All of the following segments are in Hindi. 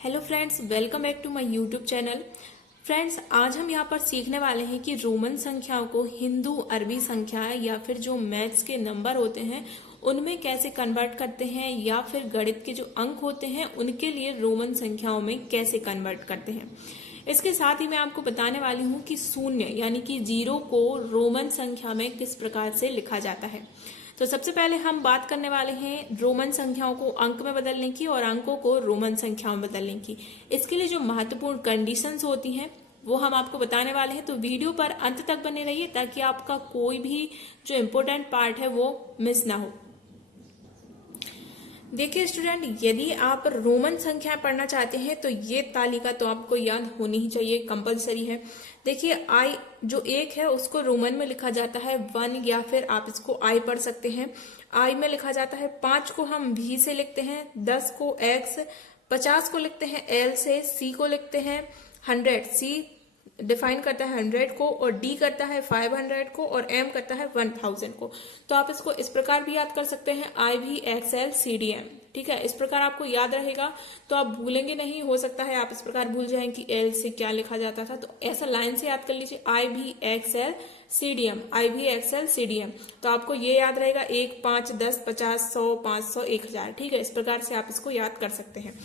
Hello friends, welcome back to my YouTube channel. Friends, आज हम यहाँ पर सीखने वाले हैं कि रोमन संख्याओं को हिंदू अरबी संख्या या फिर जो मैथ्स के नंबर होते हैं उनमें कैसे कन्वर्ट करते हैं, या फिर गणित के जो अंक होते हैं उनके लिए रोमन संख्याओं में कैसे कन्वर्ट करते हैं। इसके साथ ही मैं आपको बताने वाली हूँ कि शून्य यानी कि जीरो को रोमन संख्या में किस प्रकार से लिखा जाता है। तो सबसे पहले हम बात करने वाले हैं रोमन संख्याओं को अंक में बदलने की और अंकों को रोमन संख्याओं में बदलने की। इसके लिए जो महत्वपूर्ण कंडीशंस होती हैं वो हम आपको बताने वाले हैं, तो वीडियो पर अंत तक बने रहिए ताकि आपका कोई भी जो इम्पोर्टेंट पार्ट है वो मिस ना हो। देखिए स्टूडेंट, यदि आप रोमन संख्या पढ़ना चाहते हैं तो ये तालिका तो आपको याद होनी ही चाहिए, कंपलसरी है। देखिए आई जो एक है उसको रोमन में लिखा जाता है 1, या फिर आप इसको आई पढ़ सकते हैं। आई में लिखा जाता है 5 को हम भी से लिखते हैं, 10 को एक्स, 50 को लिखते हैं एल से, सी को लिखते हैं 100, सी डिफाइन करता है 100 को, और डी करता है 500 को, और एम करता है 1000 को। तो आप इसको इस प्रकार भी याद कर सकते हैं, आई भी एक्सएल सी डी एम। ठीक है, इस प्रकार आपको याद रहेगा तो आप भूलेंगे नहीं। हो सकता है आप इस प्रकार भूल जाएं कि एल से क्या लिखा जाता था, तो ऐसा लाइन से याद कर लीजिए, आई भी एक्सएल सी डी एम, आई भी एक्सएल सी डी एम। तो आपको ये याद रहेगा 1, 5, 10, 50, 100, 500, 1000। ठीक है, इस प्रकार से आप इसको याद कर सकते हैं।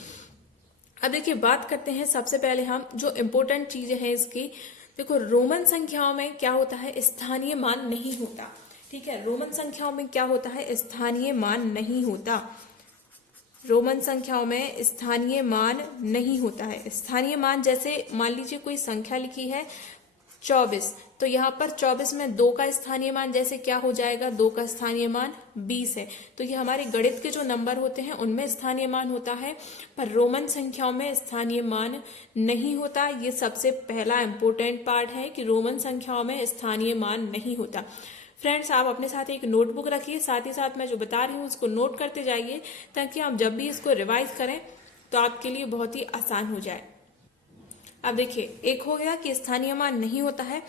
अब देखिए बात करते हैं सबसे पहले हम जो इम्पोर्टेंट चीजें हैं इसकी। देखो रोमन संख्याओं में क्या होता है, स्थानीय मान नहीं होता। ठीक है, रोमन संख्याओं में क्या होता है, स्थानीय मान नहीं होता। रोमन संख्याओं में स्थानीय मान नहीं होता है। स्थानीय मान जैसे मान लीजिए कोई संख्या लिखी है 24, तो यहाँ पर 24 में 2 का स्थानीय मान जैसे क्या हो जाएगा, 2 का स्थानीय मान 20 है। तो ये हमारे गणित के जो नंबर होते हैं उनमें स्थानीय मान होता है, पर रोमन संख्याओं में स्थानीय मान नहीं होता। ये सबसे पहला इंपॉर्टेंट पार्ट है कि रोमन संख्याओं में स्थानीय मान नहीं होता। फ्रेंड्स, आप अपने साथ एक नोटबुक रखिए, साथ ही साथ मैं जो बता रही हूँ उसको नोट करते जाइए ताकि आप जब भी इसको रिवाइज करें तो आपके लिए बहुत ही आसान हो जाए। अब देखिए, एक हो गया कि स्थानीय मान नहीं होता है।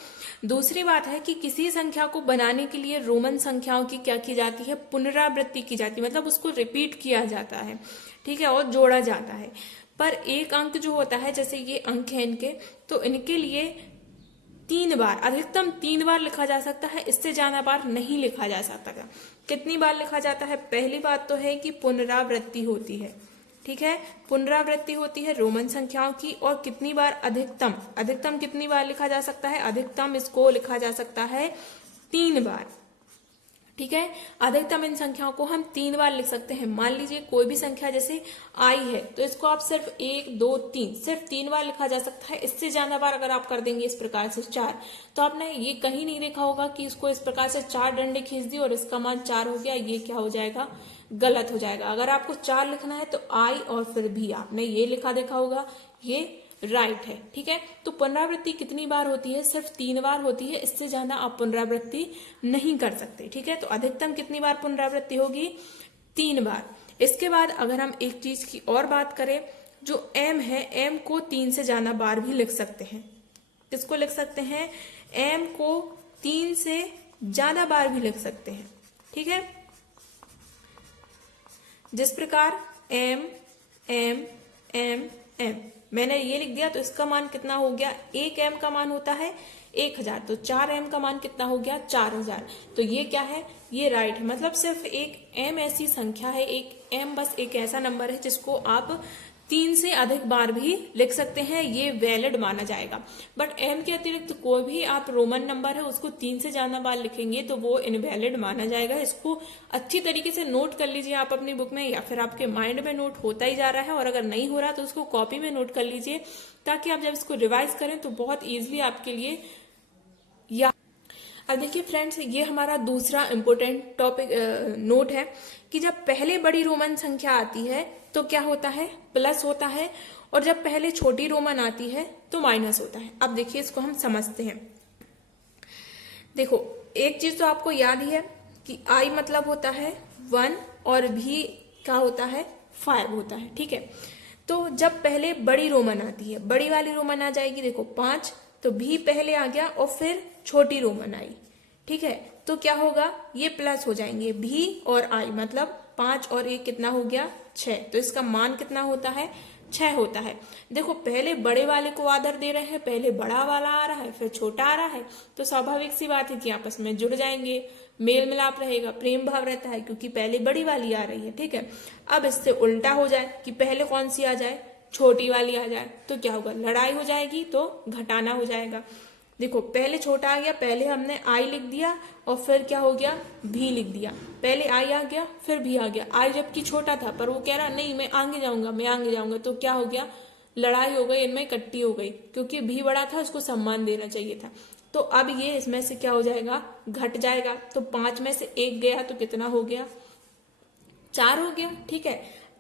दूसरी बात है कि किसी संख्या को बनाने के लिए रोमन संख्याओं की क्या की जाती है, पुनरावृत्ति की जाती है, मतलब उसको रिपीट किया जाता है। ठीक है, और जोड़ा जाता है। पर एक अंक जो होता है, जैसे ये अंक है इनके, तो इनके लिए 3 बार, अधिकतम 3 बार लिखा जा सकता है, इससे ज्यादा बार नहीं लिखा जा सकता। कितनी बार लिखा जाता है, पहली बात तो है कि पुनरावृत्ति होती है। ठीक है, पुनरावृत्ति होती है रोमन संख्याओं की। और कितनी बार, अधिकतम, अधिकतम कितनी बार लिखा जा सकता है, अधिकतम इसको लिखा जा सकता है 3 बार। ठीक है, अधिकतम इन संख्याओं को हम 3 बार लिख सकते हैं। मान लीजिए कोई भी संख्या जैसे आई है, तो इसको आप सिर्फ 1, 2, 3 सिर्फ 3 बार लिखा जा सकता है। इससे ज्यादा बार अगर आप कर देंगे इस प्रकार से 4, तो आपने ये कहीं नहीं देखा होगा कि इसको इस प्रकार से 4 डंडे खींच दी और इसका मान 4 हो गया। ये क्या हो जाएगा, गलत हो जाएगा। अगर आपको 4 लिखना है तो आई और फिर भी आपने ये लिखा देखा होगा, ये राइट है। ठीक है, तो पुनरावृत्ति कितनी बार होती है, सिर्फ 3 बार होती है। इससे ज्यादा आप पुनरावृत्ति नहीं कर सकते। ठीक है, तो अधिकतम कितनी बार पुनरावृत्ति होगी, 3 बार। इसके बाद अगर हम एक चीज की और बात करें, जो एम है, एम को 3 से ज्यादा बार भी लिख सकते हैं। किसको लिख सकते हैं, एम को 3 से ज्यादा बार भी लिख सकते हैं। ठीक है, जिस प्रकार एम एम एम एम, मैंने ये लिख दिया तो इसका मान कितना हो गया, 1 एम का मान होता है 1000, तो 4 एम का मान कितना हो गया, 4000। तो ये क्या है, ये राइट है। मतलब सिर्फ एक एम ऐसी संख्या है, एक एम बस एक ऐसा नंबर है जिसको आप 3 से अधिक बार भी लिख सकते हैं, ये वैलिड माना जाएगा। बट एम के अतिरिक्त कोई भी आप रोमन नंबर है उसको 3 से ज्यादा बार लिखेंगे तो वो इनवैलिड माना जाएगा। इसको अच्छी तरीके से नोट कर लीजिए आप अपनी बुक में, या फिर आपके माइंड में नोट होता ही जा रहा है, और अगर नहीं हो रहा तो उसको कॉपी में नोट कर लीजिए ताकि आप जब इसको रिवाइज करें तो बहुत ईजिली आपके लिए या। अब देखिए फ्रेंड्स, ये हमारा दूसरा इंपॉर्टेंट टॉपिक नोट है कि जब पहले बड़ी रोमन संख्या आती है तो क्या होता है, प्लस होता है, और जब पहले छोटी रोमन आती है तो माइनस होता है। अब देखिए इसको हम समझते हैं। देखो एक चीज तो आपको याद ही है कि आई मतलब होता है 1 और भी क्या होता है, 5 होता है। ठीक है, तो जब पहले बड़ी रोमन आती है, बड़ी वाली रोमन आ जाएगी, देखो 5, तो भी पहले आ गया और फिर छोटी रोमन आई। ठीक है, तो क्या होगा, ये प्लस हो जाएंगे भी और आई, मतलब 5 और 1 कितना हो गया, 6। तो इसका मान कितना होता है, 6 होता है। देखो पहले बड़े वाले को आदर दे रहे हैं, पहले बड़ा वाला आ रहा है फिर छोटा आ रहा है, तो स्वाभाविक सी बात है कि आपस में जुड़ जाएंगे, मेल मिलाप रहेगा, प्रेम भाव रहता है, क्योंकि पहले बड़ी वाली आ रही है। ठीक है, अब इससे उल्टा हो जाए कि पहले कौन सी आ जाए, छोटी वाली आ जाए, तो क्या होगा, लड़ाई हो जाएगी, तो घटाना हो जाएगा। देखो पहले छोटा आ गया, पहले हमने आई लिख दिया और फिर क्या हो गया, भी लिख दिया। पहले आई आ गया फिर भी आ गया, आई जबकि छोटा था पर वो कह रहा नहीं मैं आगे जाऊंगा, मैं आगे जाऊंगा, तो क्या हो गया, लड़ाई हो गई, इनमें इकट्ठी हो गई, क्योंकि भी बड़ा था उसको सम्मान देना चाहिए था। तो अब ये इसमें से क्या हो जाएगा, घट जाएगा। तो 5 में से 1 गया तो कितना हो गया, 4 हो गया। ठीक है,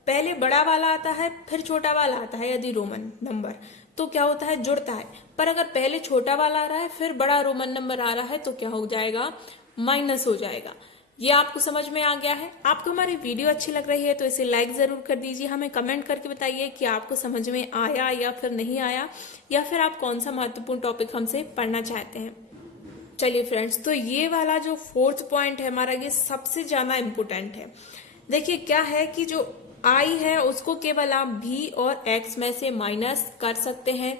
पहले बड़ा वाला आता है फिर छोटा वाला आता है यदि रोमन नंबर, तो क्या होता है, जुड़ता है। पर अगर पहले छोटा वाला आ रहा है फिर बड़ा रोमन नंबर आ रहा है तो क्या हो जाएगा, माइनस हो जाएगा। ये आपको समझ में आ गया है। आपको हमारी वीडियो अच्छी लग रही है तो इसे लाइक जरूर कर दीजिए। हमें कमेंट करके बताइए कि आपको समझ में आया या फिर नहीं आया, या फिर आप कौन सा महत्वपूर्ण टॉपिक हमसे पढ़ना चाहते हैं। चलिए फ्रेंड्स, तो ये वाला जो 4th पॉइंट है हमारा, ये सबसे ज्यादा इम्पोर्टेंट है। देखिए क्या है कि जो आई है उसको केवल आप भी और एक्स में से माइनस कर सकते हैं,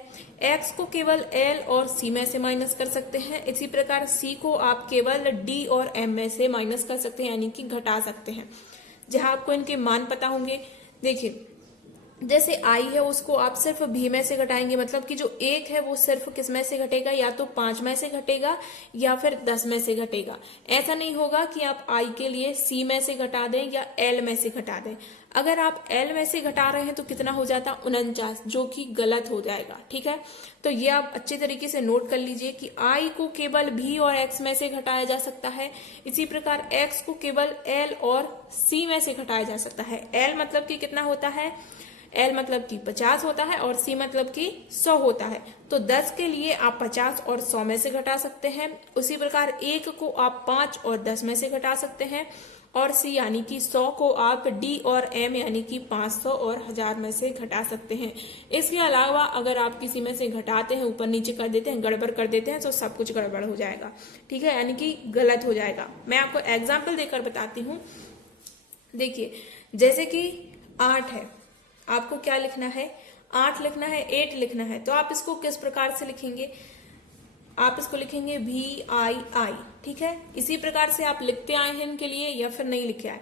एक्स को केवल एल और सी में से माइनस कर सकते हैं। इसी प्रकार सी को आप केवल डी और एम में से माइनस कर सकते हैं, यानी कि घटा सकते हैं, जहां आपको इनके मान पता होंगे। देखिए जैसे आई है उसको आप सिर्फ भी में से घटाएंगे, मतलब कि जो 1 है वो सिर्फ किस में से घटेगा, या तो 5 में से घटेगा या फिर 10 में से घटेगा। ऐसा नहीं होगा कि आप आई के लिए सी में से घटा दें या एल में से घटा दें। अगर आप एल में से घटा रहे हैं तो कितना हो जाता, 49, जो कि गलत हो जाएगा। ठीक है, तो ये आप अच्छे तरीके से नोट कर लीजिए कि आई को केवल भी और एक्स में से घटाया जा सकता है, इसी प्रकार एक्स को केवल एल और सी में से घटाया जा सकता है। एल मतलब कि कितना होता है, एल मतलब कि 50 होता है और सी मतलब कि 100 होता है। तो 10 के लिए आप 50 और 100 में से घटा सकते हैं। उसी प्रकार 1 को आप 5 और 10 में से घटा सकते हैं, और सी यानी कि 100 को आप डी और एम यानी कि 500 और 1000 में से घटा सकते हैं। इसके अलावा अगर आप किसी में से घटाते हैं, ऊपर नीचे कर देते हैं, गड़बड़ कर देते हैं, तो सब कुछ गड़बड़ हो जाएगा। ठीक है, यानी कि गलत हो जाएगा। मैं आपको एग्जाम्पल देकर बताती हूँ। देखिए जैसे कि 8 है, आपको क्या लिखना है, 8 लिखना है, 8 लिखना है, तो आप इसको किस प्रकार से लिखेंगे, आप इसको लिखेंगे VII। ठीक है, इसी प्रकार से आप लिखते आए हैं इनके लिए या फिर नहीं लिखे आए।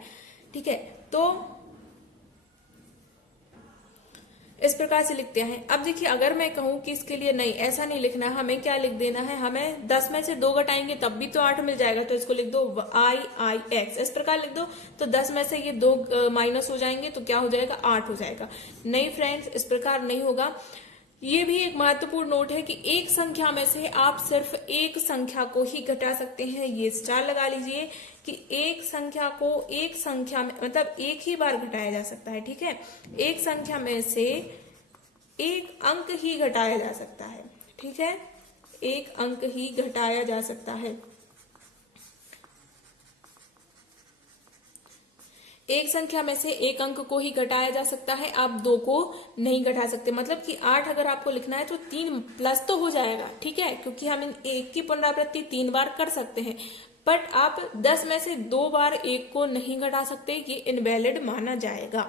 ठीक है, तो इस प्रकार से लिखते हैं। अब देखिए अगर मैं कहूं कि इसके लिए नहीं, ऐसा नहीं लिखना है, हमें क्या लिख देना है, हमें 10 में से 2 घटाएंगे तब भी तो 8 मिल जाएगा, तो इसको लिख दो IIX, इस प्रकार लिख दो। तो 10 में से ये 2 माइनस हो जाएंगे तो क्या हो जाएगा, 8 हो जाएगा। नहीं फ्रेंड्स, इस प्रकार नहीं होगा। ये भी एक महत्वपूर्ण नोट है कि एक संख्या में से आप सिर्फ एक संख्या को ही घटा सकते हैं। ये स्टार लगा लीजिए कि एक संख्या को एक संख्या में मतलब एक ही बार घटाया जा सकता है। ठीक है, एक संख्या में से एक अंक ही घटाया जा सकता है। ठीक है, एक अंक ही घटाया जा सकता है। एक संख्या में से एक अंक को ही घटाया जा सकता है, आप 2 को नहीं घटा सकते। मतलब कि 8 अगर आपको लिखना है तो 3 प्लस तो हो जाएगा। ठीक है, क्योंकि हम एक की पुनरावृत्ति 3 बार कर सकते हैं, बट आप 10 में से 2 बार एक को नहीं घटा सकते, ये इनवैलिड माना जाएगा।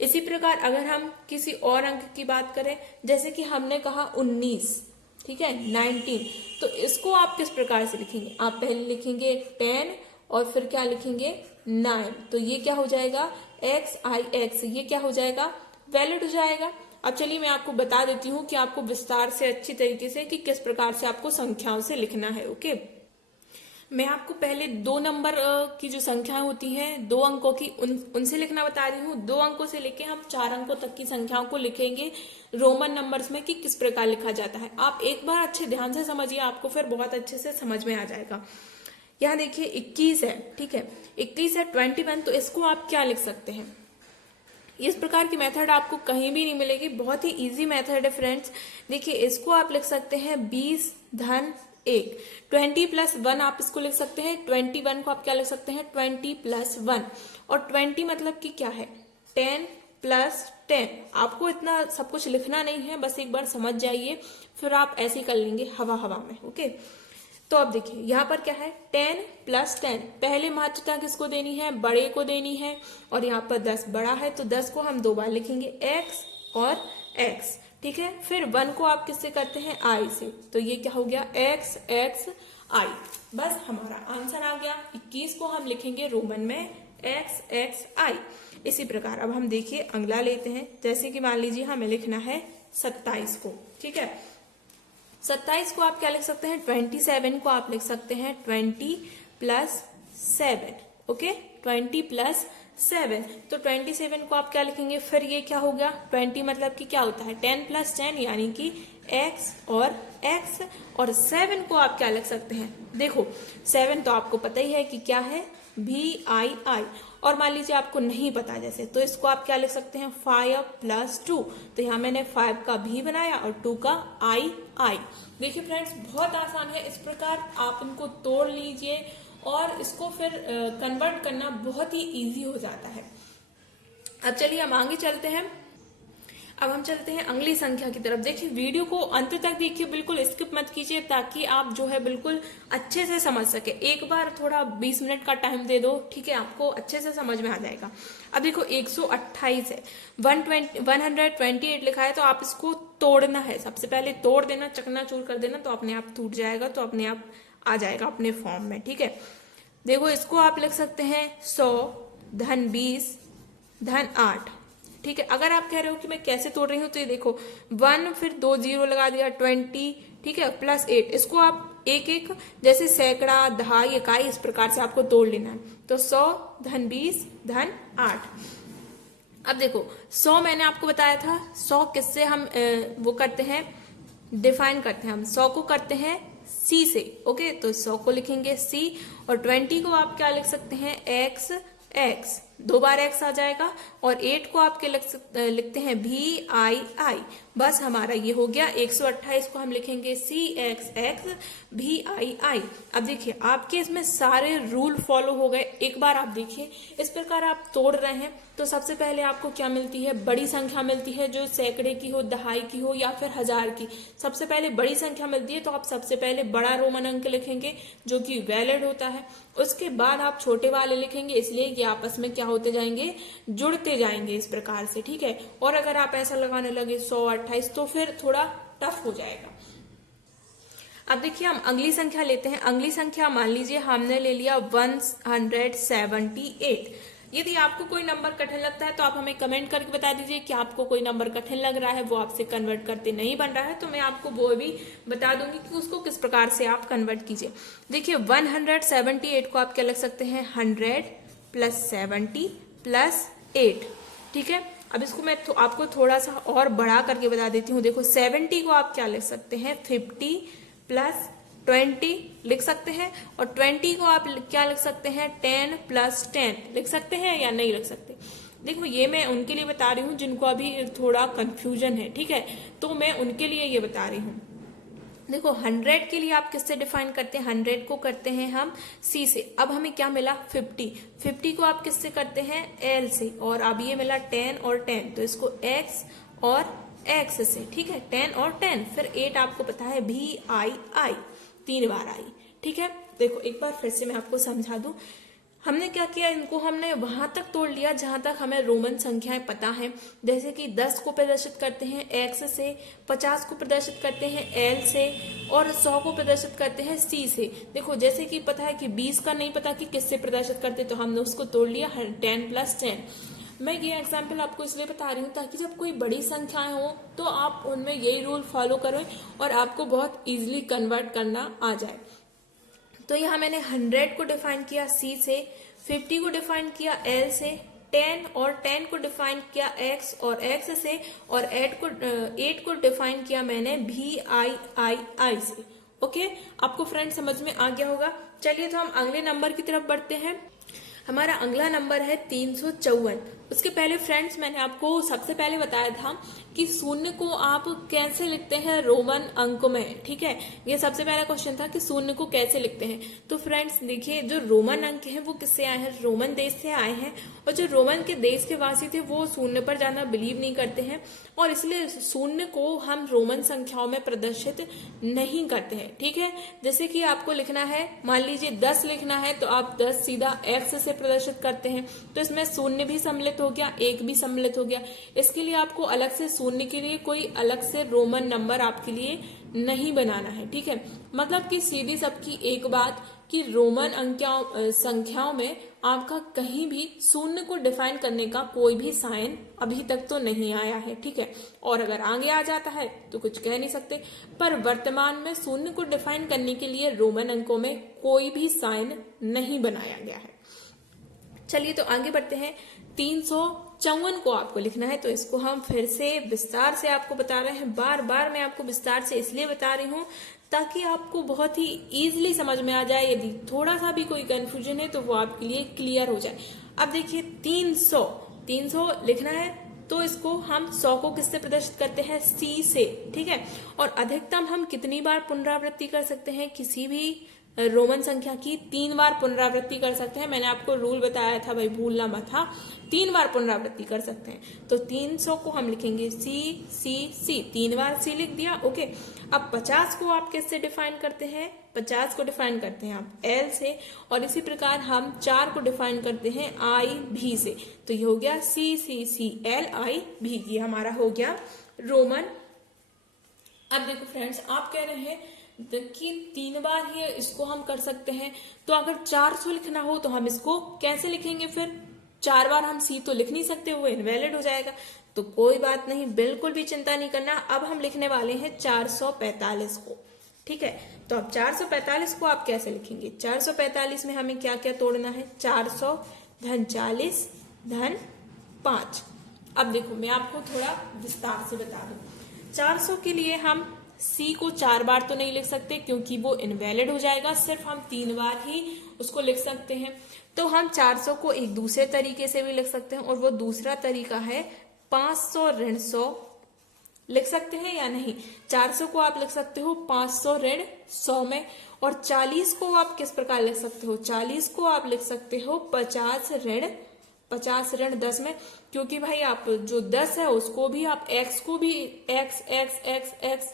इसी प्रकार अगर हम किसी और अंक की बात करें, जैसे कि हमने कहा 19, ठीक है, 19, तो इसको आप किस प्रकार से लिखेंगे, आप पहले लिखेंगे 10 और फिर क्या लिखेंगे 9, तो ये क्या हो जाएगा XIX, ये क्या हो जाएगा, वैलिड हो जाएगा। अब चलिए मैं आपको बता देती हूँ कि आपको विस्तार से अच्छी तरीके से कि किस प्रकार से आपको संख्याओं से लिखना है। ओके, मैं आपको पहले 2 नंबर की जो संख्याएं होती हैं 2 अंकों की उनसे लिखना बता रही हूँ। 2 अंकों से लेके हम 4 अंकों तक की संख्याओं को लिखेंगे रोमन नंबर्स में कि किस प्रकार लिखा जाता है। आप एक बार अच्छे ध्यान से समझिए, आपको फिर बहुत अच्छे से समझ में आ जाएगा। यहाँ देखिए 21 है, ठीक है, 21 है, 21, तो इसको आप क्या लिख सकते हैं, इस प्रकार की मेथड आपको कहीं भी नहीं मिलेगी, बहुत ही इजी मेथड है फ्रेंड्स। देखिए इसको आप लिख सकते हैं 20 धन 1, 20 प्लस 1 आप इसको लिख सकते हैं। 21 को आप क्या लिख सकते हैं, 20 प्लस 1, और 20 मतलब कि क्या है 10 प्लस 10। आपको इतना सब कुछ लिखना नहीं है, बस एक बार समझ जाइए, फिर आप ऐसे ही कर लेंगे हवा हवा में। ओके, तो अब देखिए यहाँ पर क्या है 10 + 10, पहले महत्वता किसको देनी है, बड़े को देनी है, और यहाँ पर 10 बड़ा है तो 10 को हम 2 बार लिखेंगे x और x, ठीक है। फिर 1 को आप किससे करते हैं, i से, तो ये क्या हो गया x x i, बस हमारा आंसर आ गया। 21 को हम लिखेंगे रोमन में x x i। इसी प्रकार अब हम देखिए अगला लेते हैं, जैसे कि मान लीजिए हमें लिखना है 27 को, ठीक है। 27 को आप क्या लिख सकते हैं, 27 को आप लिख सकते हैं 20 + 7, ओके, 20 + 7, तो 27 को आप क्या लिखेंगे, फिर ये क्या हो गया 20 मतलब कि क्या होता है 10 + 10 यानी कि x और x, और 7 को आप क्या लिख सकते हैं, देखो 7 तो आपको पता ही है कि क्या है VII, और मान लीजिए आपको नहीं पता जैसे, तो इसको आप क्या लिख सकते हैं 5 + 2, तो यहाँ मैंने 5 का भी बनाया और 2 का I। देखिए फ्रेंड्स बहुत आसान है, इस प्रकार आप इनको तोड़ लीजिए और इसको फिर कन्वर्ट करना बहुत ही इजी हो जाता है। अब चलिए हम आगे चलते हैं। अब हम चलते हैं अगली संख्या की तरफ। देखिए वीडियो को अंत तक देखिए, बिल्कुल स्किप मत कीजिए, ताकि आप जो है बिल्कुल अच्छे से समझ सके। एक बार थोड़ा 20 मिनट का टाइम दे दो, ठीक है, आपको अच्छे से समझ में आ जाएगा। अब देखो 128 है, 128 लिखा है, तो आप इसको तोड़ना है, सबसे पहले तोड़ देना, चकनाचूर कर देना, तो अपने आप टूट जाएगा, तो अपने आप आ जाएगा अपने फॉर्म में, ठीक है। देखो इसको आप लिख सकते हैं 100 धन 20 धन 8, ठीक है। अगर आप कह रहे हो कि मैं कैसे तोड़ रही हूं, तो ये देखो 1 फिर 2 0 लगा दिया 20, ठीक है, +8, इसको आप एक एक जैसे सैकड़ा, दहाई, इकाई, इस प्रकार से आपको तोड़ लेना है। तो 100 धन 20 धन 8। अब देखो 100 मैंने आपको बताया था, 100 किससे हम वो करते हैं, डिफाइन करते हैं, हम 100 को करते हैं C से, ओके, तो 100 को लिखेंगे C, और 20 को आप क्या लिख सकते हैं x x, 2 बार x आ जाएगा, और 8 को आपके लिखते हैं VII, बस हमारा ये हो गया। 128 को हम लिखेंगे CXX VII। अब देखिए आपके इसमें सारे रूल फॉलो हो गए। एक बार आप देखिए इस प्रकार आप तोड़ रहे हैं, तो सबसे पहले आपको क्या मिलती है, बड़ी संख्या मिलती है, जो सैकड़े की हो, दहाई की हो या फिर 1000 की। सबसे पहले बड़ी संख्या मिलती है, तो आप सबसे पहले बड़ा रोमन अंक लिखेंगे जो कि वैलिड होता है। उसके बाद आप छोटे वाले लिखेंगे, इसलिए कि आपस में क्या होते जाएंगे, जुड़ते जाएंगे इस प्रकार से, ठीक है। और अगर आप ऐसा लगाने लगे 128, तो फिर थोड़ा टफ हो जाएगा। अब देखिए हम अगली संख्या लेते हैं। अगली संख्या मान लीजिए हमने ले लिया 178। यदि आपको कोई नंबर कठिन लगता है तो आप हमें कमेंट करके बता दीजिए कि आपको कोई नंबर कठिन लग रहा है, वो आपसे कन्वर्ट करते नहीं बन रहा है, तो मैं आपको वो भी बता दूंगी कि उसको किस प्रकार से आप कन्वर्ट कीजिए। देखिए 178 को आप क्या लिख सकते हैं, 100 + 70 + 8, ठीक है। अब इसको मैं आपको थोड़ा सा और बढ़ा करके बता देती हूँ। देखो 70 को आप क्या लिख सकते हैं, 50 + 20 लिख सकते हैं, और 20 को आप क्या लिख सकते हैं, 10 + 10 लिख सकते हैं या नहीं लिख सकते। देखो ये मैं उनके लिए बता रही हूँ जिनको अभी थोड़ा कंफ्यूजन है, ठीक है, तो मैं उनके लिए ये बता रही हूँ। देखो 100 के लिए आप किससे डिफाइन करते हैं, 100 को करते हैं हम C से। अब हमें क्या मिला 50 को आप किससे करते हैं, L से, और अब ये मिला 10 और 10, तो इसको X और X से, ठीक है, 10 और 10। फिर 8 आपको पता है VII, 3 बार आई, ठीक है। देखो एक बार फिर से मैं आपको समझा दूं, हमने क्या किया, इनको हमने वहां तक तोड़ लिया जहां तक हमें रोमन संख्याएं पता है। जैसे कि 10 को प्रदर्शित करते हैं X से, 50 को प्रदर्शित करते हैं L से, और 100 को प्रदर्शित करते हैं C से। देखो जैसे कि पता है कि 20 का नहीं पता कि किससे प्रदर्शित करते, तो हमने उसको तोड़ लिया 10 + 10। मैं ये एग्जाम्पल आपको इसलिए बता रही हूँ ताकि जब कोई बड़ी संख्याएं हो तो आप उनमें यही रूल फॉलो करें और आपको बहुत इजीली कन्वर्ट करना आ जाए। तो यहाँ मैंने 100 को डिफाइन किया C से, 50 को डिफाइन किया L से, 10 और 10 को डिफाइन किया X और X से, और 8 को डिफाइन किया मैंने VII से। ओके, आपको फ्रेंड समझ में आ गया होगा। चलिए तो हम अगले नंबर की तरफ बढ़ते हैं। हमारा अगला नंबर है 354। उसके पहले फ्रेंड्स मैंने आपको सबसे पहले बताया था कि शून्य को आप कैसे लिखते हैं रोमन अंकों में, ठीक है। ये सबसे पहला क्वेश्चन था कि शून्य को कैसे लिखते हैं। तो फ्रेंड्स देखिए, जो रोमन अंक हैं वो किससे आए हैं, रोमन देश से आए हैं। और जो रोमन के देश के वासी थे वो शून्य पर ज्यादा बिलीव नहीं करते हैं, और इसलिए शून्य को हम रोमन संख्याओं में प्रदर्शित नहीं करते हैं, ठीक है। जैसे कि आपको लिखना है, मान लीजिए 10 लिखना है तो आप 10 सीधा x से प्रदर्शित करते हैं, तो इसमें शून्य भी सम्मिलित हो गया, एक भी सम्मिलित हो गया। इसके लिए आपको अलग से शून्य के लिए कोई अलग से रोमन नंबर आपके लिए नहीं बनाना है, ठीक है। मतलब कि सीधी सबकी एक बात कि रोमन संख्याओं में आपका कहीं भी शून्य को डिफाइन करने का कोई भी साइन अभी तक तो नहीं आया है, ठीक है। और अगर आगे आ जाता है तो कुछ कह नहीं सकते, पर वर्तमान में शून्य को डिफाइन करने के लिए रोमन अंकों में कोई भी साइन नहीं बनाया गया है। चलिए तो आगे बढ़ते हैं। 354 को आपको लिखना है, तो इसको हम फिर से विस्तार से आपको बता रहे हैं। बार बार मैं आपको विस्तार से इसलिए बता रही हूँ ताकि आपको बहुत ही इजीली समझ में आ जाए। यदि थोड़ा सा भी कोई कंफ्यूजन है तो वो आपके लिए क्लियर हो जाए। अब देखिए 300 लिखना है, तो इसको हम 100 को किससे प्रदर्शित करते हैं, C से, ठीक है। और अधिकतम हम कितनी बार पुनरावृत्ति कर सकते हैं, किसी भी रोमन संख्या की 3 बार पुनरावृत्ति कर सकते हैं। मैंने आपको रूल बताया था भाई, भूलना मत, हाँ, 3 बार पुनरावृत्ति कर सकते हैं। तो 300 को हम लिखेंगे C 3 बार C लिख दिया, ओके। अब 50 को आप किससे डिफाइन करते हैं, 50 को डिफाइन करते हैं आप L से, और इसी प्रकार हम 4 को डिफाइन करते हैं IV से। तो ये हो गया C LIV, ये हमारा हो गया रोमन। अब देखो फ्रेंड्स, आप कह रहे हैं कि 3 बार ही इसको हम कर सकते हैं, तो अगर 400 लिखना हो तो हम इसको कैसे लिखेंगे, फिर 4 बार हम C तो लिख नहीं सकते, वो इनवैलिड हो जाएगा। तो कोई बात नहीं, बिल्कुल भी चिंता नहीं करना। अब हम लिखने वाले हैं 445 को, ठीक है। तो अब 445 को आप कैसे लिखेंगे, 445 में हमें क्या क्या तोड़ना है, 400 धन 40 धन 5। अब देखो मैं आपको थोड़ा विस्तार से बता दूं। 400 के लिए हम C को 4 बार तो नहीं लिख सकते क्योंकि वो इनवैलिड हो जाएगा, सिर्फ हम 3 बार ही उसको लिख सकते हैं। तो हम 400 को एक दूसरे तरीके से भी लिख सकते हैं, और वो दूसरा तरीका है 500 ऋण 100। लिख सकते हैं या नहीं, 400 को आप लिख सकते हो 500 ऋण 100 में, और 40 को आप किस प्रकार लिख सकते हो, 40 को आप लिख सकते हो 50 ऋण 10 में, क्योंकि भाई आप जो 10 है उसको भी आप x को भी x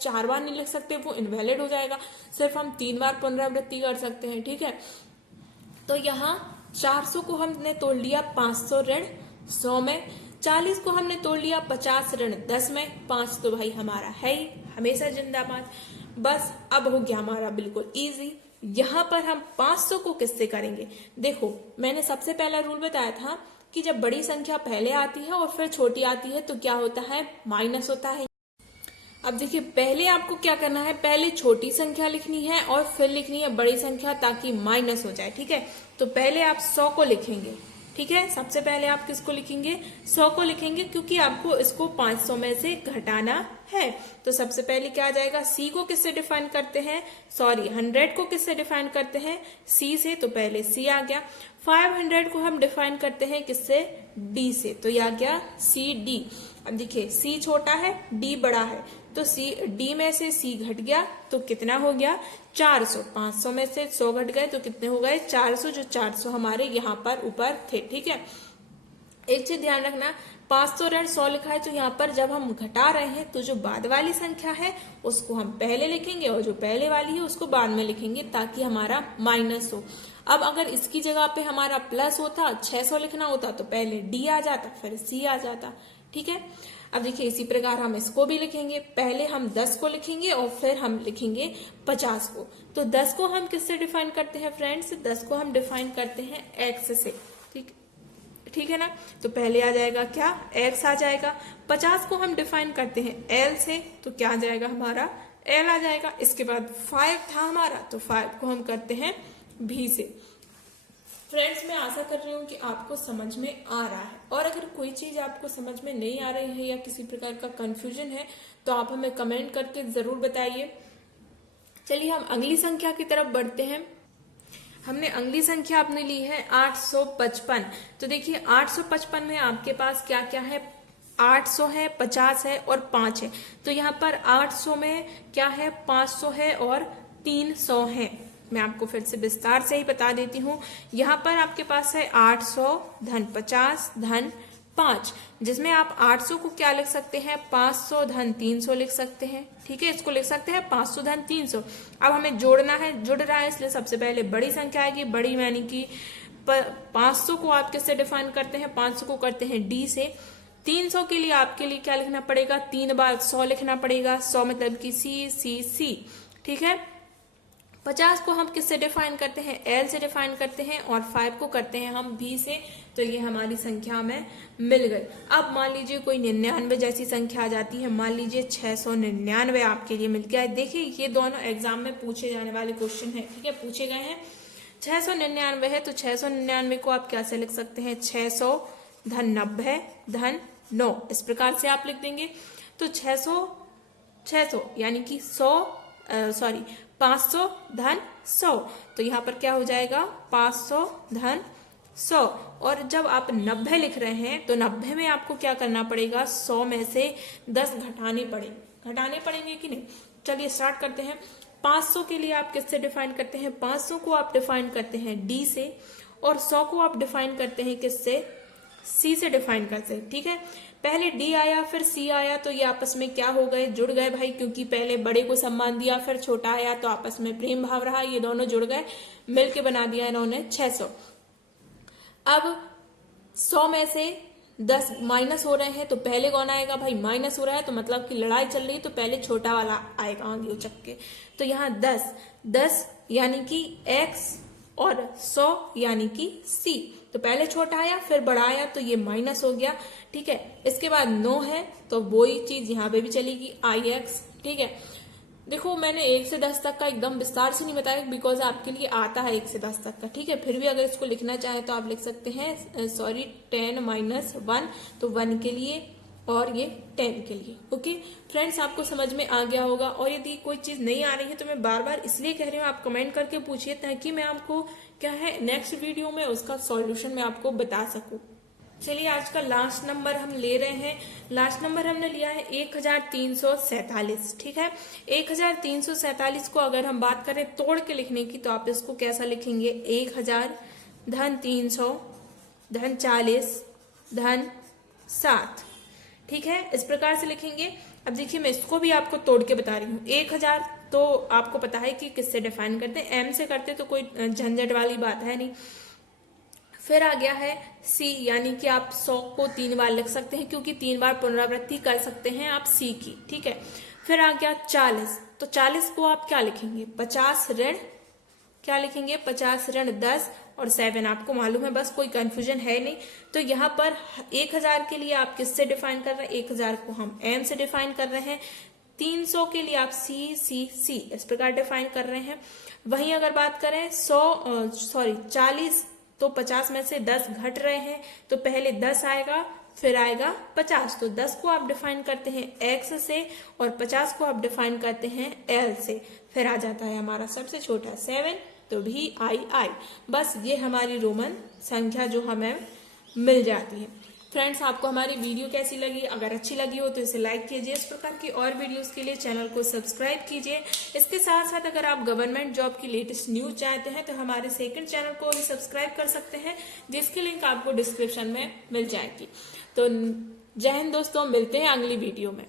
4 बार नहीं लिख सकते, वो इनवैलिड हो जाएगा, सिर्फ हम 3 बार पुनरावृत्ति कर सकते हैं, ठीक है। तो यहाँ 400 को हमने तोड़ लिया 500 ऋण 100 में, 40 को हमने तोड़ लिया 50 ऋण 10 में, 5 तो भाई हमारा है ही हमेशा जिंदाबाद। बस अब हो गया हमारा बिल्कुल इजी। यहाँ पर हम 500 को किससे करेंगे, देखो मैंने सबसे पहला रूल बताया था कि जब बड़ी संख्या पहले आती है और फिर छोटी आती है तो क्या होता है, माइनस होता है। अब देखिए पहले आपको क्या करना है, पहले छोटी संख्या लिखनी है और फिर लिखनी है बड़ी संख्या ताकि माइनस हो जाए, ठीक है। तो पहले आप 100 को लिखेंगे, ठीक है। सबसे पहले आप किसको लिखेंगे, 100 को लिखेंगे, क्योंकि आपको इसको 500 में से घटाना है। तो सबसे पहले क्या आ जाएगा, C को किससे डिफाइन करते हैं, 100 को किससे डिफाइन करते हैं, C से, तो पहले C आ गया। 500 को हम डिफाइन करते हैं किससे, D से, तो यह आ गया CD। अब देखिए C छोटा है, D बड़ा है, तो D में से C घट गया तो कितना हो गया, 400। 500 में से 100 घट गए तो कितने हो गए, 400, जो 400 हमारे यहाँ पर ऊपर थे, ठीक है। एक चीज ध्यान रखना, 500 ऋण 100 लिखा है, तो यहाँ पर जब हम घटा रहे हैं तो जो बाद वाली संख्या है उसको हम पहले लिखेंगे और जो पहले वाली है उसको बाद में लिखेंगे ताकि हमारा माइनस हो। अब अगर इसकी जगह पे हमारा प्लस होता, 600 लिखना होता, तो पहले D आ जाता फिर C आ जाता, ठीक है। अब देखिए इसी प्रकार हम इसको भी लिखेंगे, पहले हम 10 को लिखेंगे और फिर हम लिखेंगे 50 को। तो 10 को हम किससे डिफाइन करते हैं फ्रेंड्स, 10 को हम डिफाइन करते हैं x से, ठीक है ना। तो पहले आ जाएगा क्या, x आ जाएगा। 50 को हम डिफाइन करते हैं l से, तो क्या आ जाएगा हमारा, l आ जाएगा। इसके बाद 5 था हमारा, तो 5 को हम करते हैं v से। फ्रेंड्स मैं आशा कर रही हूँ कि आपको समझ में आ रहा है, और अगर कोई चीज आपको समझ में नहीं आ रही है या किसी प्रकार का कंफ्यूजन है तो आप हमें कमेंट करके जरूर बताइए। चलिए हम अगली संख्या की तरफ बढ़ते हैं। हमने अगली संख्या आपने ली है 855। तो देखिए 855 में आपके पास क्या क्या है, 800 है, 50 है और 5 है। तो यहाँ पर 800 में क्या है, 500 है और 300 है। मैं आपको फिर से विस्तार से ही बता देती हूँ। यहाँ पर आपके पास है 800 धन 50 धन 5, जिसमें आप 800 को क्या लिख सकते हैं, 500 धन 300 लिख सकते हैं। ठीक है, इसको लिख सकते हैं 500 धन 300। अब हमें जोड़ना है, जुड़ रहा है, इसलिए सबसे पहले बड़ी संख्या आएगी। बड़ी यानी कि 500 को आप किससे डिफाइन करते हैं, 500 को करते हैं डी से। 300 के लिए आपके लिए क्या लिखना पड़ेगा, 3 बार 100 लिखना पड़ेगा। 100 मतलब कि सी। ठीक है, 50 को हम किससे डिफाइन करते हैं, एल से डिफाइन करते हैं, और 5 को करते हैं हम भी से। तो ये हमारी संख्या में मिल गई। अब मान लीजिए कोई 99 जैसी संख्या आ जाती है, मान लीजिए 699 आपके लिए मिल गया है। देखिए ये दोनों एग्जाम में पूछे जाने वाले क्वेश्चन है। ठीक है, पूछे गए हैं। 699 है तो 699 को आप कैसे लिख सकते हैं, 600 धन 90 धन 9, इस प्रकार से आप लिख देंगे। तो 600 यानी कि 500 धन 100। तो यहाँ पर क्या हो जाएगा, 500 धन 100। और जब आप 90 लिख रहे हैं तो 90 में आपको क्या करना पड़ेगा, 100 में से 10 घटाने पड़ेंगे कि नहीं। चलिए स्टार्ट करते हैं। 500 के लिए आप किससे डिफाइन करते हैं, 500 को आप डिफाइन करते हैं डी से, और 100 को आप डिफाइन करते हैं किससे, सी से डिफाइन करते हैं। ठीक है, पहले डी आया फिर सी आया, तो ये आपस में क्या हो गए, जुड़ गए भाई, क्योंकि पहले बड़े को सम्मान दिया फिर छोटा आया तो आपस में प्रेम भाव रहा, ये दोनों जुड़ गए, मिलके बना दिया इन्होंने 600। अब 100 में से 10 माइनस हो रहे हैं तो पहले कौन आएगा भाई, माइनस हो रहा है तो मतलब कि लड़ाई चल रही है, तो पहले छोटा वाला आएगा आगे उचक के। तो यहाँ 10 यानी कि एक्स और 100 यानी कि सी। तो पहले छोटा आया फिर बड़ा आया तो ये माइनस हो गया। ठीक है, इसके बाद 9 है तो वही चीज यहाँ पे भी चलेगी, आई एक्स। ठीक है, देखो मैंने 1 से 10 तक का एकदम विस्तार से नहीं बताया, बिकॉज आपके लिए आता है 1 से 10 तक का। ठीक है, फिर भी अगर इसको लिखना चाहे तो आप लिख सकते हैं 10 माइनस 1, तो 1 के लिए और ये 10 के लिए। ओके फ्रेंड्स, आपको समझ में आ गया होगा। और यदि कोई चीज नहीं आ रही है तो मैं बार बार इसलिए कह रही हूँ, आप कमेंट करके पूछिए ताकि मैं आपको क्या है नेक्स्ट वीडियो में उसका सॉल्यूशन मैं आपको बता सकूं। चलिए आज का लास्ट नंबर हम ले रहे हैं। लास्ट नंबर हमने लिया है 1347। ठीक है, 1347 को अगर हम बात करें तोड़ के लिखने की तो आप इसको कैसा लिखेंगे, 1000 धन 300 धन 40 धन 7। ठीक है, इस प्रकार से लिखेंगे। अब देखिए मैं इसको भी आपको तोड़ के बता रही हूँ। 1000 तो आपको पता है कि किससे डिफाइन करते हैं, एम से करते तो कोई झंझट वाली बात है नहीं। फिर आ गया है सी, यानी कि आप 100 को 3 बार लिख सकते हैं, क्योंकि 3 बार पुनरावृत्ति कर सकते हैं आप सी की। ठीक है, फिर आ गया 40, तो 40 को आप क्या लिखेंगे, 50 ऋण क्या लिखेंगे, 50 ऋण 10 और 7। आपको मालूम है, बस कोई कंफ्यूजन है नहीं। तो यहाँ पर 1000 के लिए आप किससे डिफाइन कर रहे हैं, 1000 को हम एम से डिफाइन कर रहे हैं। 300 के लिए आप सी इस प्रकार डिफाइन कर रहे हैं। वहीं अगर बात करें 40, तो 50 में से 10 घट रहे हैं तो पहले 10 आएगा फिर आएगा 50। तो 10 को आप डिफाइन करते हैं एक्स से और 50 को आप डिफाइन करते हैं एल से। फिर आ जाता है हमारा सबसे छोटा 7, तो भी आई। बस ये हमारी रोमन संख्या जो हमें मिल जाती है। फ्रेंड्स, आपको हमारी वीडियो कैसी लगी, अगर अच्छी लगी हो तो इसे लाइक कीजिए। इस प्रकार की और वीडियोस के लिए चैनल को सब्सक्राइब कीजिए। इसके साथ साथ अगर आप गवर्नमेंट जॉब की लेटेस्ट न्यूज चाहते हैं तो हमारे सेकंड चैनल को भी सब्सक्राइब कर सकते हैं, जिसकी लिंक आपको डिस्क्रिप्शन में मिल जाएगी। तो जय हिंद दोस्तों, मिलते हैं अगली वीडियो में।